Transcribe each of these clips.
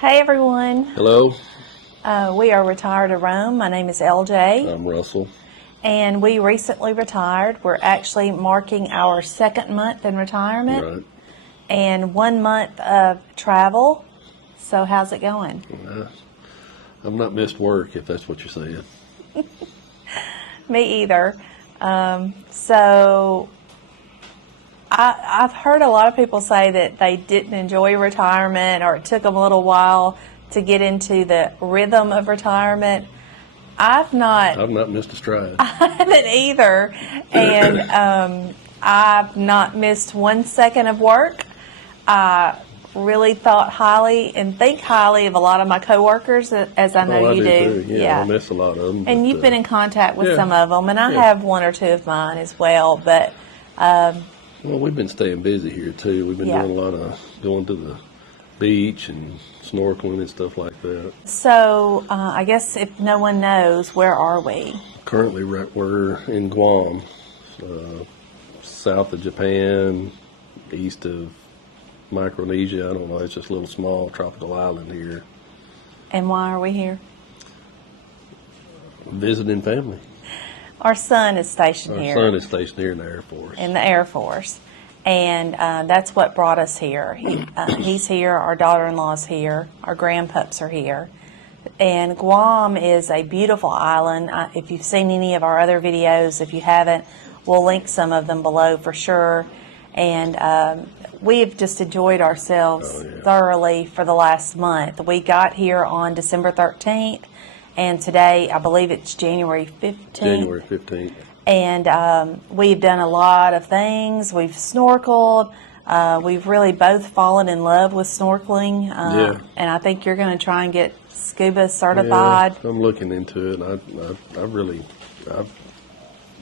Hey everyone. Hello. We are retired to Rome. My name is LJ. I'm Russell. And we recently retired. We're actually marking our second month in retirement. Right. And 1 month of travel. So how's it going? I've not missed work, if that's what you're saying. Me either. So I've heard a lot of people say that they didn't enjoy retirement, or it took them a little while to get into the rhythm of retirement. I've not missed a stride. I haven't either, and I've not missed 1 second of work. I really thought highly and think highly of a lot of my coworkers, as I know you do. Too. Yeah, I miss a lot of them. And you've been in contact with some of them, and I Yeah. have 1 or 2 of mine as well. But Well, we've been staying busy here too. We've been doing a lot of going to the beach and snorkeling and stuff like that. so I guess if no one knows, where are we? Currently, we're in Guam, south of Japan, east of Micronesia. I don't know. It's just a little small tropical island here. And why are we here? Visiting family. Our son is stationed Our here. son is stationed here in the Air Force. In the Air Force. And that's what brought us here. He's here, our daughter-in-law's here, our grandpups are here. And Guam is a beautiful island. If you've seen any of our other videos, if you haven't, we'll link some of them below for sure. And we've just enjoyed ourselves thoroughly for the last month. We got here on December 13th, and today I believe it's January 15th. January 15th. And we've done a lot of things. We've snorkeled. We've really both fallen in love with snorkeling. And I think you're going to try and get scuba certified. Yeah, I'm looking into it. I've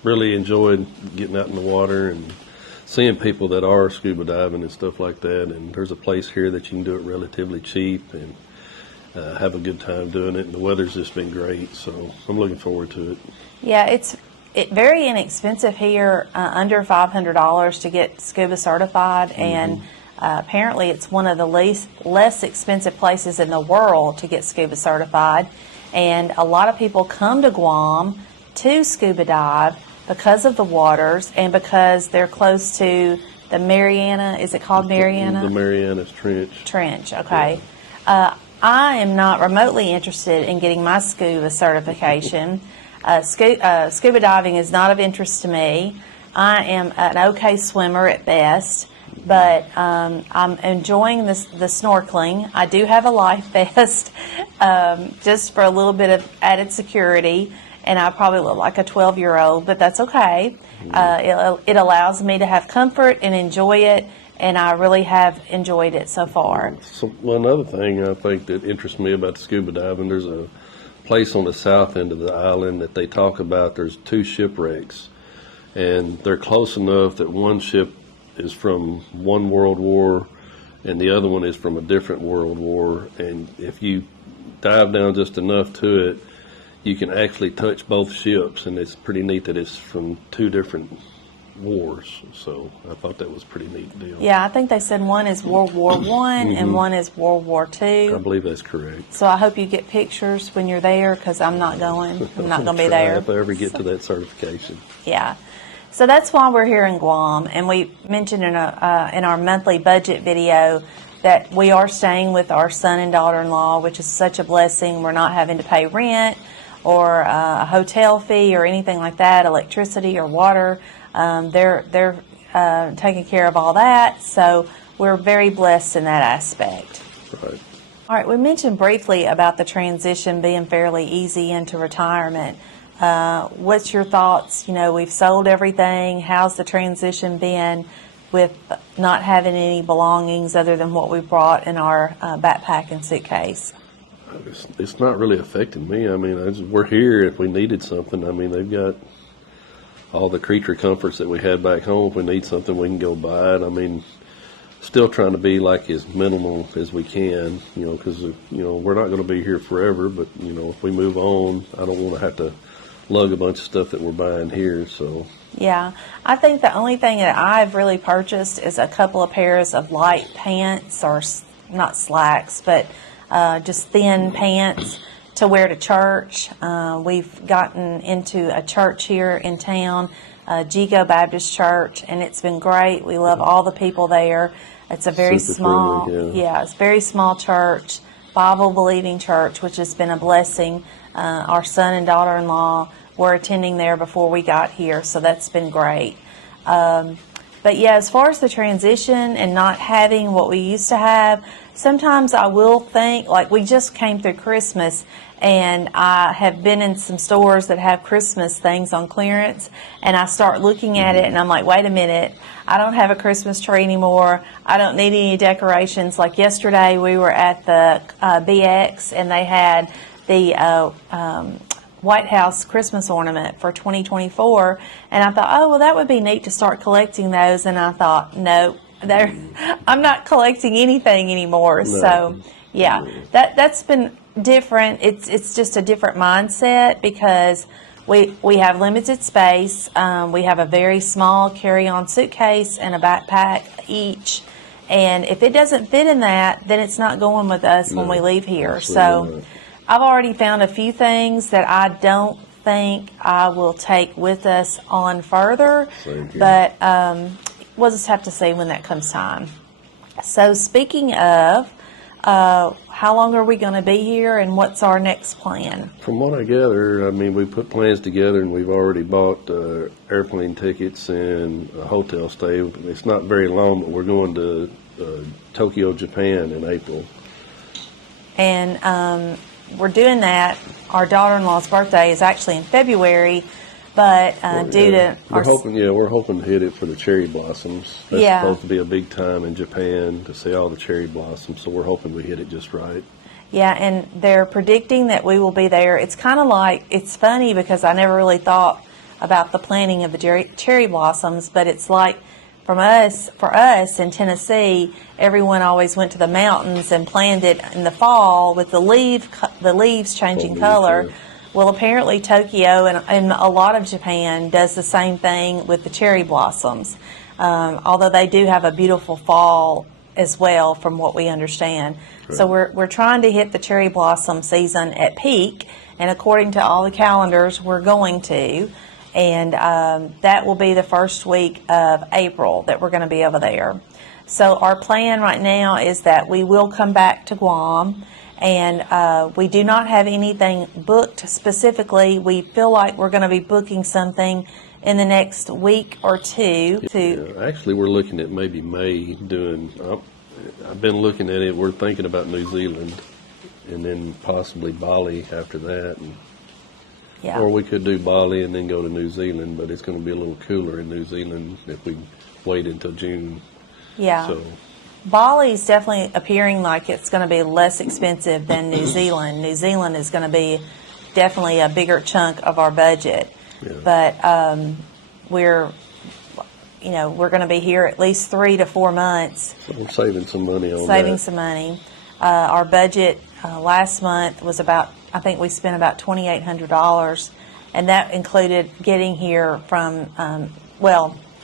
really enjoyed getting out in the water and seeing people that are scuba diving and stuff like that. And there's a place here that you can do it relatively cheap and have a good time doing it. And the weather's just been great, so I'm looking forward to it. Yeah, it's very inexpensive here, under $500 to get scuba certified, and apparently it's one of the less expensive places in the world to get scuba certified. And a lot of people come to Guam to scuba dive because of the waters and because they're close to the Mariana. Is it called Mariana? The Marianas Trench. Trench, okay. Yeah. I am not remotely interested in getting my scuba certification. Scuba diving is not of interest to me. I am an okay swimmer at best, but I'm enjoying the snorkeling. I do have a life vest just for a little bit of added security, and I probably look like a 12-year-old, but that's okay. It allows me to have comfort and enjoy it, and I really have enjoyed it so far. So another thing I think that interests me about the scuba diving, there's a place on the south end of the island that they talk about. There's 2 shipwrecks, and they're close enough that one ship is from one world war and the other one is from a different world war, and if you dive down just enough to it, you can actually touch both ships, and it's pretty neat that it's from 2 different wars. So I thought that was a pretty neat deal. Yeah, I think they said one is World War I and one is World War II. I believe that's correct. So I hope you get pictures when you're there, because I'm not going. I'm not going to be there. If I ever get to that certification. Yeah. So that's why we're here in Guam, and we mentioned in our monthly budget video that we are staying with our son and daughter-in-law, which is such a blessing. We're not having to pay rent or a hotel fee or anything like that, electricity or water. They're taking care of all that, so we're very blessed in that aspect. Right. All right, we mentioned briefly about the transition being fairly easy into retirement. What's your thoughts? You know, we've sold everything. How's the transition been with not having any belongings other than what we brought in our backpack and suitcase? It's not really affecting me. I mean, we're here if we needed something. I mean, they've got all the creature comforts that we had back home. If we need something, we can go buy it. I mean, still trying to be like as minimal as we can, you know, because, you know, we're not going to be here forever. But, you know, if we move on, I don't want to have to lug a bunch of stuff that we're buying here. So Yeah, I think the only thing that I've really purchased is a couple of pairs of light pants, or not slacks, but just thin pants to wear to church. We've gotten into a church here in town, Jigo Baptist Church, and it's been great. We love all the people there. It's a very Super small, friendly, it's a very small church, Bible-believing church, which has been a blessing. Our son and daughter-in-law were attending there before we got here, so that's been great. But yeah, as far as the transition and not having what we used to have, sometimes I will think, like we just came through Christmas, and I have been in some stores that have Christmas things on clearance, and I start looking at it and I'm like, wait a minute, I don't have a Christmas tree anymore. I don't need any decorations. Like yesterday we were at the BX, and they had the White House Christmas ornament for 2024, and I thought, oh, well, that would be neat to start collecting those, and I thought, no, I'm not collecting anything anymore. No. So yeah, that's been different. It's just a different mindset because we have limited space. We have a very small carry-on suitcase and a backpack each, and if it doesn't fit in that, then it's not going with us when we leave here. So not. I've already found a few things that I don't think I will take with us on further, but we'll just have to see when that comes time. So speaking of, how long are we going to be here, and what's our next plan? From what I gather, I mean, we put plans together, and we've already bought airplane tickets and a hotel stay. It's not very long, but we're going to Tokyo, Japan in April. And we're doing that. Our daughter-in-law's birthday is actually in February, but due to we're hoping to hit it for the cherry blossoms. That's supposed to be a big time in Japan to see all the cherry blossoms, so we're hoping we hit it just right. Yeah, and they're predicting that we will be there. It's kind of like, it's funny because I never really thought about the planting of the cherry blossoms, but it's like for us in Tennessee, everyone always went to the mountains and planned it in the fall with the leaves changing color. Well, apparently Tokyo and a lot of Japan does the same thing with the cherry blossoms, although they do have a beautiful fall as well, from what we understand. Right. So we're trying to hit the cherry blossom season at peak, and according to all the calendars, we're going to. And that will be the first week of April that we're going to be over there. So our plan right now is that we will come back to Guam, and we do not have anything booked specifically. We feel like we're going to be booking something in the next week or two. Actually, we're looking at maybe May doing, I've been looking at it, we're thinking about New Zealand, and then possibly Bali after that. Yeah. Or we could do Bali and then go to New Zealand, but it's going to be a little cooler in New Zealand if we wait until June. Yeah. So Bali is definitely appearing like it's going to be less expensive than New Zealand. New Zealand is going to be definitely a bigger chunk of our budget. Yeah. But we're going to be here at least 3 to 4 months. So we're saving some money on that. Saving some money. Our budget last month was I think we spent about $2,800, and that included getting here from,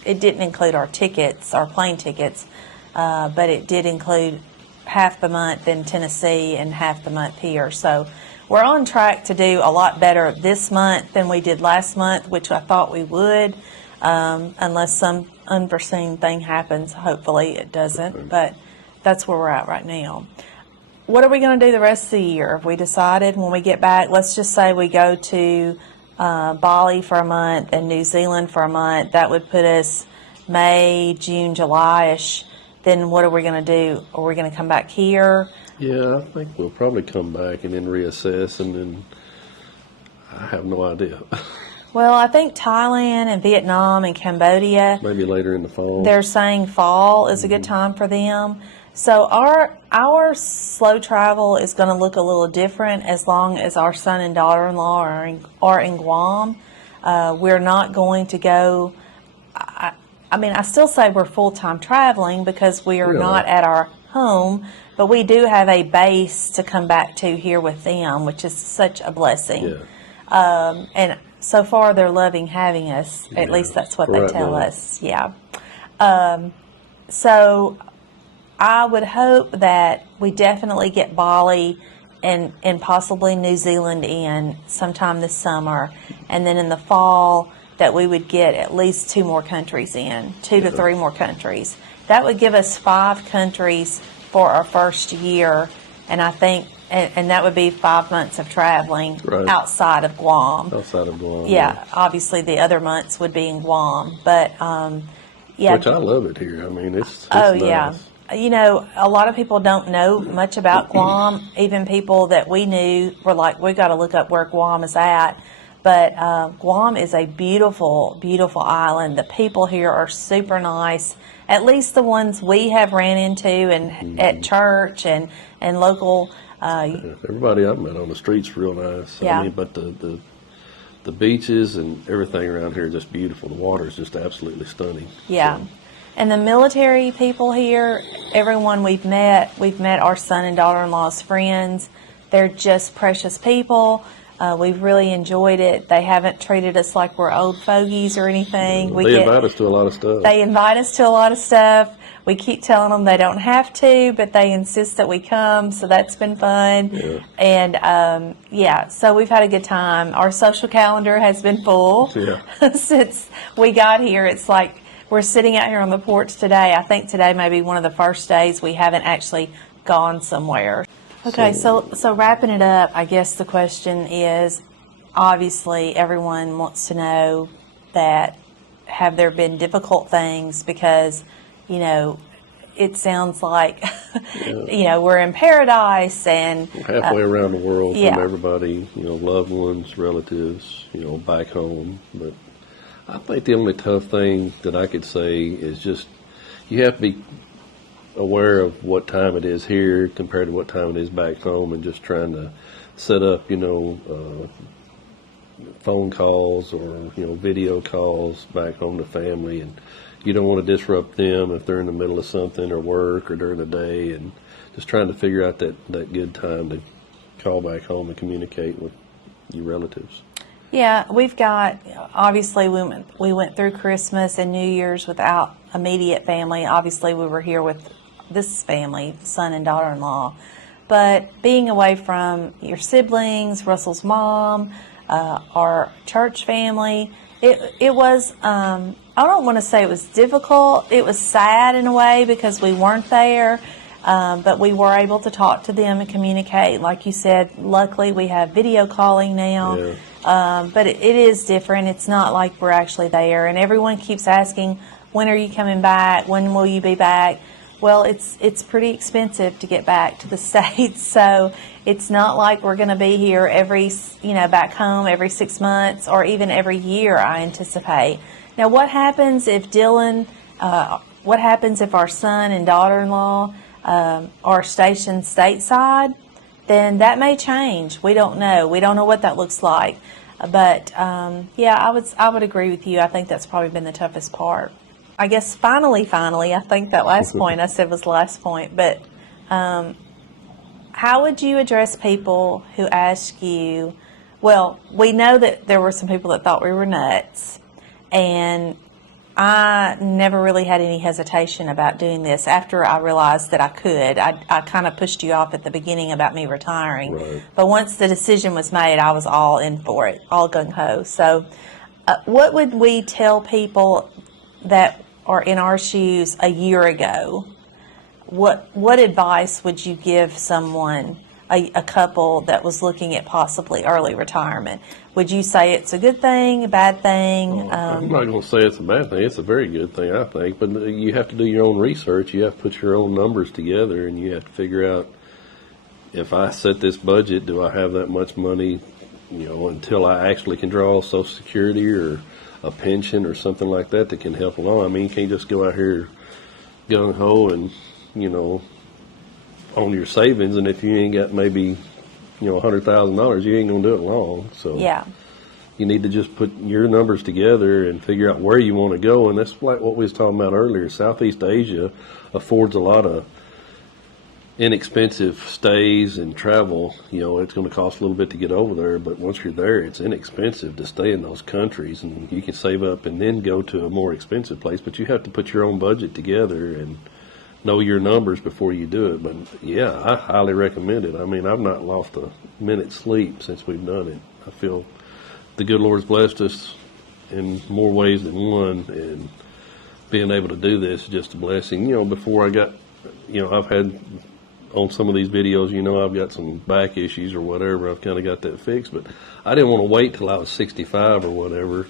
it didn't include our plane tickets, but it did include half the month in Tennessee and half the month here. So we're on track to do a lot better this month than we did last month, which I thought we would, unless some unforeseen thing happens. Hopefully it doesn't, but that's where we're at right now. What are we going to do the rest of the year? Have we decided when we get back? Let's just say we go to Bali for a month and New Zealand for a month. That would put us May, June, July-ish. Then what are we going to do? Are we going to come back here? Yeah, I think we'll probably come back and then reassess, and then I have no idea. Well, I think Thailand and Vietnam and Cambodia, maybe later in the fall. They're saying fall is a good time for them. So our slow travel is going to look a little different as long as our son and daughter-in-law are in Guam. We're not going to go. I still say we're full-time traveling because we are not at our home, but we do have a base to come back to here with them, which is such a blessing. Yeah. And so far, they're loving having us. At least that's what they tell us. Yeah. So I would hope that we definitely get Bali and possibly New Zealand in sometime this summer, and then in the fall that we would get at least 2 more countries in, 2 to 3 more countries. That would give us 5 countries for our first year, and I think, and that would be 5 months of traveling Right. outside of Guam. Outside of Guam. Yeah, obviously the other months would be in Guam, but yeah. Which I love it here. I mean, it's Oh, nice. yeah. You know, a lot of people don't know much about Guam. Even people that we knew were like, we got to look up where Guam is at. But Guam is a beautiful, beautiful island. The people here are super nice, at least the ones we have ran into and at church and local. Everybody I've met on the street's real nice. Yeah. I mean, but the beaches and everything around here is just beautiful. The water is just absolutely stunning. Yeah. So, And the military people here, everyone we've met our son and daughter-in-law's friends. They're just precious people. We've really enjoyed it. They haven't treated us like we're old fogies or anything. they invite us to a lot of stuff. They invite us to a lot of stuff. We keep telling them they don't have to, but they insist that we come, so that's been fun. Yeah. And, so we've had a good time. Our social calendar has been full Yeah. since we got here. It's like we're sitting out here on the porch today. I think today may be one of the first days we haven't actually gone somewhere. Okay, so wrapping it up, I guess the question is, obviously everyone wants to know that have there been difficult things, because, you know, it sounds like, you know, we're in paradise and Halfway around the world yeah. from everybody, you know, loved ones, relatives, you know, back home. But I think the only tough thing that I could say is just you have to be aware of what time it is here compared to what time it is back home, and just trying to set up, you know, phone calls or, you know, video calls back home to family. And you don't want to disrupt them if they're in the middle of something or work or during the day, and just trying to figure out that good time to call back home and communicate with your relatives. yeah, we've got, obviously we went through Christmas and New Year's without immediate family. Obviously we were here with this family, son and daughter-in-law. But being away from your siblings, Russell's mom, our church family, it was, I don't want to say it was difficult. It was sad in a way because we weren't there, but we were able to talk to them and communicate. Like you said, luckily we have video calling now. Yeah. But it is different. It's not like we're actually there. And everyone keeps asking, when are you coming back? When will you be back? Well, it's pretty expensive to get back to the States. So it's not like we're going to be here back home every 6 months or even every year, I anticipate. Now, what happens if our son and daughter-in-law are stationed stateside? Then that may change. We don't know. We don't know what that looks like. But I would agree with you. I think that's probably been the toughest part. I guess finally, I think that last point I said was the last point. But how would you address people who ask you? Well, we know that there were some people that thought we were nuts, and I never really had any hesitation about doing this after I realized that I could. I kind of pushed you off at the beginning about me retiring. Right. But once the decision was made, I was all in for it, all gung-ho. So what would we tell people that are in our shoes a year ago? What advice would you give someone, a couple that was looking at possibly early retirement? Would you say it's a good thing, a bad thing? I'm not going to say it's a bad thing. It's a very good thing, I think. But you have to do your own research. You have to put your own numbers together, and you have to figure out, if I set this budget, do I have that much money, you know, until I actually can draw Social Security or a pension or something like that can help along. I mean, you can't just go out here gung-ho and, you know, on your savings, and if you ain't got maybe, you know, $100,000, you ain't going to do it long. So Yeah. you need to just put your numbers together and figure out where you want to go. And that's like what we was talking about earlier. Southeast Asia affords a lot of inexpensive stays and travel. You know, it's going to cost a little bit to get over there, but once you're there, it's inexpensive to stay in those countries, and you can save up and then go to a more expensive place. But you have to put your own budget together and know your numbers before you do it. But yeah, I highly recommend it. I mean, I've not lost a minute's sleep since we've done it. I feel the good Lord's blessed us in more ways than one, and being able to do this is just a blessing. You know, before I got, you know, I've had on some of these videos, you know, I've got some back issues or whatever. I've kind of got that fixed, but I didn't want to wait till I was 65 or whatever.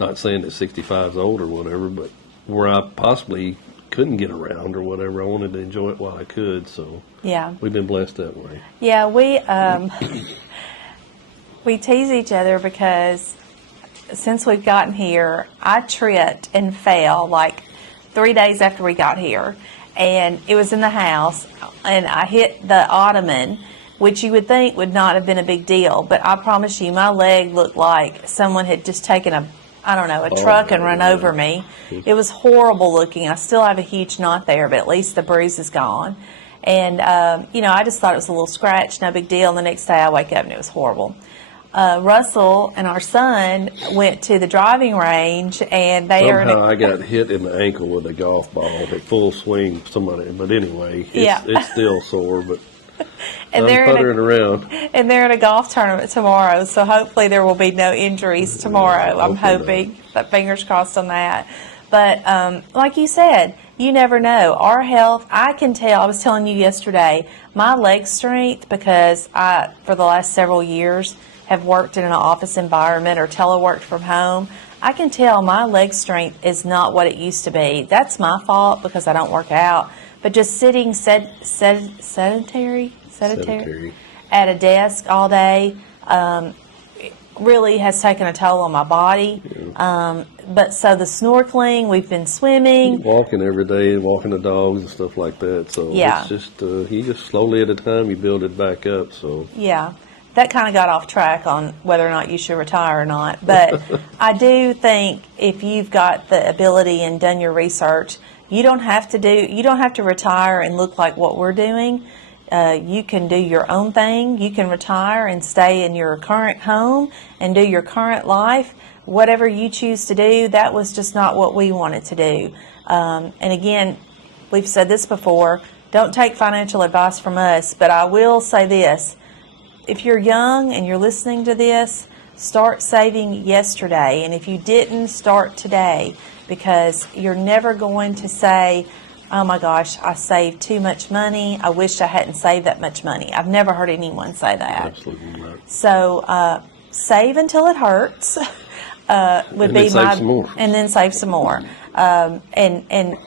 Not saying that 65 is old or whatever, but where I possibly couldn't get around or whatever, I wanted to enjoy it while I could. So Yeah. we've been blessed that way. Yeah, we tease each other because since we've gotten here, I tripped and fell like 3 days after we got here. And it was in the house, and I hit the ottoman, which you would think would not have been a big deal. But I promise you, my leg looked like someone had just taken a truck and run over me. It was horrible looking. I still have a huge knot there, but at least the bruise is gone. And, you know, I just thought it was a little scratch, no big deal. And the next day I wake up and it was horrible. Russell and our son went to the driving range, and they Somehow I got hit in the ankle with a golf ball at full swing. But anyway, it's still sore. But and I'm puttering around. And they're in a golf tournament tomorrow, so hopefully there will be no injuries tomorrow. I'm hoping. But fingers crossed on that. But like you said, you never know. Our health, I can tell. I was telling you yesterday, my leg strength, because I, for the last several years, have worked in an office environment or teleworked from home. I can tell my leg strength is not what it used to be. That's my fault because I don't work out. But just sitting sedentary at a desk all day really has taken a toll on my body. Yeah. But so the snorkeling, we've been swimming. Walking every day, walking the dogs and stuff like that. So it's just, you just slowly at a time, you build it back up. So yeah. That kind of got off track on whether or not you should retire or not. But I do think if you've got the ability and done your research, you don't have to retire and look like what we're doing. You can do your own thing. You can retire and stay in your current home and do your current life. Whatever you choose to do, that was just not what we wanted to do. And again, we've said this before, don't take financial advice from us, but I will say this. If you're young and you're listening to this, start saving yesterday. And if you didn't, start today, because you're never going to say, oh my gosh, I saved too much money. I wish I hadn't saved that much money. I've never heard anyone say that. Absolutely not. So save until it hurts would be my, and then save some more. And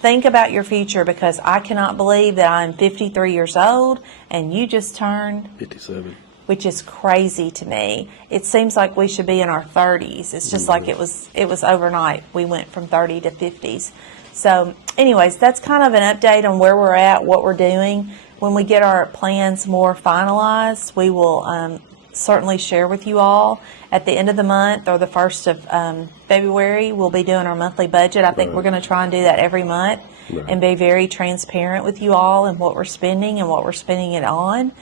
think about your future, because I cannot believe that I'm 53 years old and you just turned 57, which is crazy to me. It seems like we should be in our 30s. It's just like it was overnight. We went from 30 to 50s. So anyways, that's kind of an update on where we're at, what we're doing. When we get our plans more finalized, we will certainly share with you all. At the end of the month or the 1st of February, we'll be doing our monthly budget. I think we're going to try and do that every month and be very transparent with you all and what we're spending and what we're spending it on.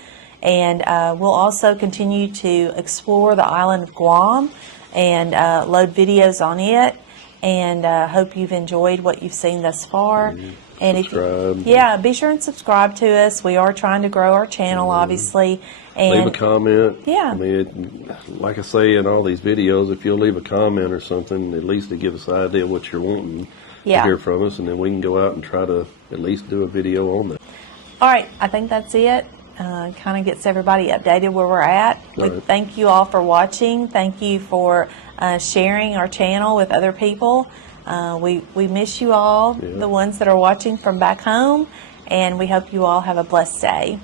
And we'll also continue to explore the island of Guam and load videos on it. And hope you've enjoyed what you've seen thus far. And subscribe. Be sure and subscribe to us. We are trying to grow our channel, obviously. And leave a comment. Yeah. I mean, like I say in all these videos, if you'll leave a comment or something, at least to give us an idea of what you're wanting to hear from us, and then we can go out and try to at least do a video on that. All right. I think that's it. Kind of gets everybody updated where we're at. We thank you all for watching. Thank you for sharing our channel with other people. We miss you all, the ones that are watching from back home, and we hope you all have a blessed day.